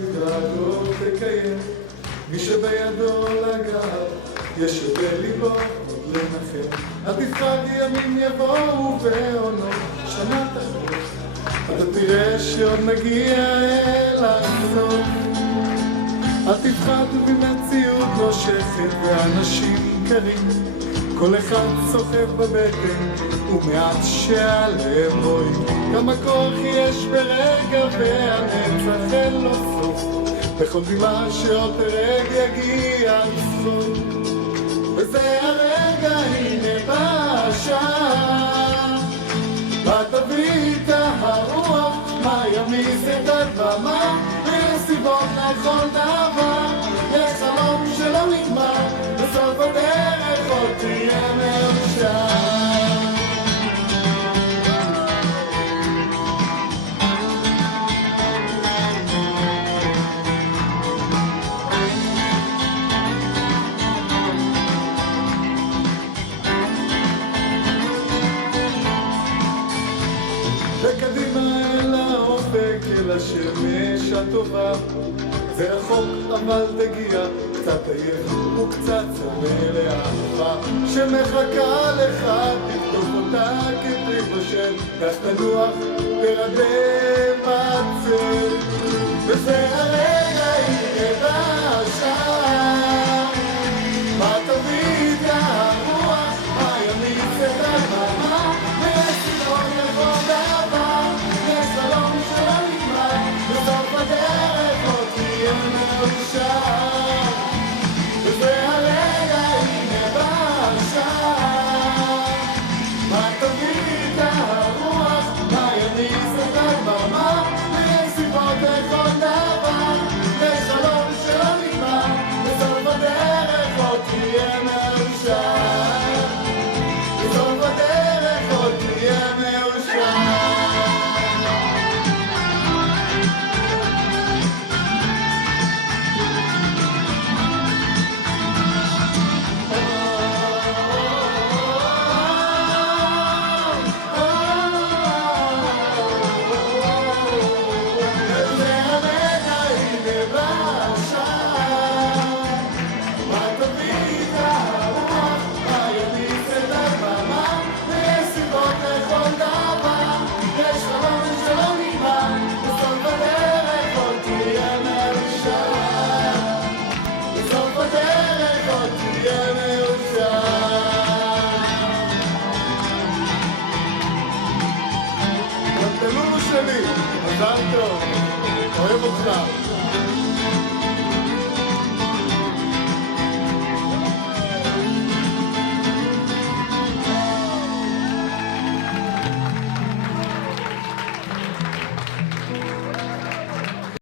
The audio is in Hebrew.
בדעתו תקיים, מי שבידו לגעת, יש בליבו עוד לנחם. אל תפחד ימים יבואו ועונו שנה תחזור, אתה תראה שעוד נגיע אל הסוף. אל תפחד במציאות נושכת ואנשים קרים, כל אחד סוחב בבטן ומעט שהלב רואים. כמה כוח יש ברגע והנצח אין לו סוף, בכל דמעה שעוד תרג יגיע לסוף. וזה הרגע, הנה בא השעה, בתביא את הרוח, מה ימיס את הדממה, ויש סיבות לכל דבר, יש חלום שלא נגמר, בסוף הדרך עוד תהיה מאושר. וקדימה אל האופק, אל השמש הטובה, זה רחוק אבל תגיע, קצת עייף וקצת צמא לאהבה שמחכה לך, תכתוב אותה כפרי בשל, כך תנוח תרדם בצל. וזה הרגע, הנה בא השעה, מה תביא את הרוח, מה ימיס את הדממה, ויש סיבות לכל דבר, יש חלום שלא נגמר, בסוף הדרך עוד תהיה מאושר. וזה הרגע, הנה בא השעה, מה תביא את הרוח, מה ימיס את הדממה, ויש סיבות לכל דבר, יש חלום שלא נגמר, בסוף הדרך עוד תהיה מאושר. בסוף הדרך עוד תהיה מאושר. מזל טוב, אוהב אותך.